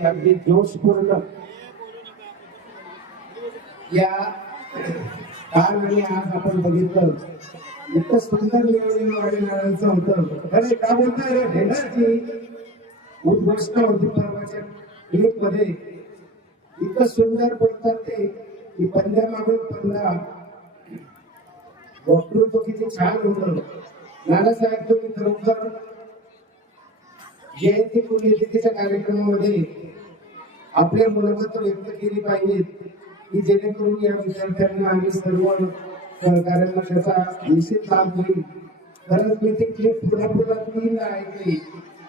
अगदी जोशपूर्ण या काल आणि आज आपण बघितलं इतकं सुंदर नियोजन वाढीनारायणचं होतं. अरे का बोलताय रे भेंडाची उद्घोषणा होती परवाच्या क्लिप मध्ये. इतकं सुंदर बोलतात ते की पंजामागून पंधरा वक्तृत्व किती छान होतं. नानासाहेब तुम्ही खरोखर जयंती पुण्यतिथीच्या कार्यक्रमामध्ये आपले मनोगत व्यक्त केली पाहिजेत की जेणेकरून या विद्यार्थ्यांना आणि सर्व सहकार्यांना त्याचा निश्चित लाभ होईल. खरंच मी ती क्लिप पुन्हा पुन्हा तीन ऐकली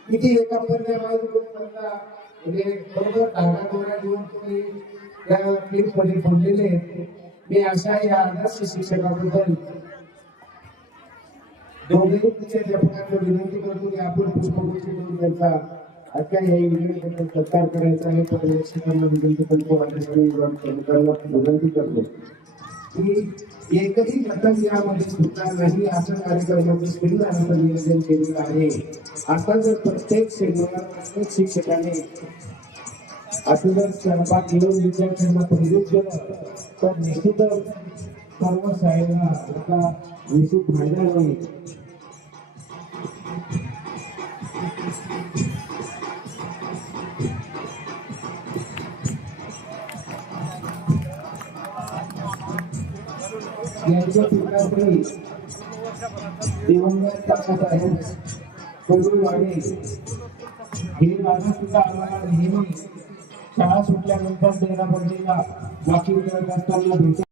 किती एका पंजाबाजून पंधरा म्हणजे बरोबर धागा दोरा घेऊन तुम्ही त्या क्लिप मध्ये बोललेले आहेत. मी अशा या आदर्श शिक्षकाबद्दल दोघे अध्यापकांना विनंती करतो की आपण पुष्पगुच्छ देऊन त्यांचा आजच्या या इव्हेंटबद्दल सत्कार करायचा आहे. पर्यवेक्षकांना विनंती करतो विनंती करतो की एकही घटक यामध्ये सुद्धा नाही असं कार्यक्रमाचं सुंदर नियोजन केलेलं आहे. आता जर प्रत्येक शनिवार प्रत्येक शिक्षकाने असं जर सहभाग घेऊन विद्यार्थ्यांना प्रेरित केलं तर निश्चितच सर्व शाळेला त्याचा निश्चित फायदा होईल. यांच्या पित्राकडे दिवंगत टाकत आहे वाडे हे राजा सुद्धा आम्हाला नेहमी शाळा सुटल्यानंतर तेरा बंदीला वाकिंग करत असताना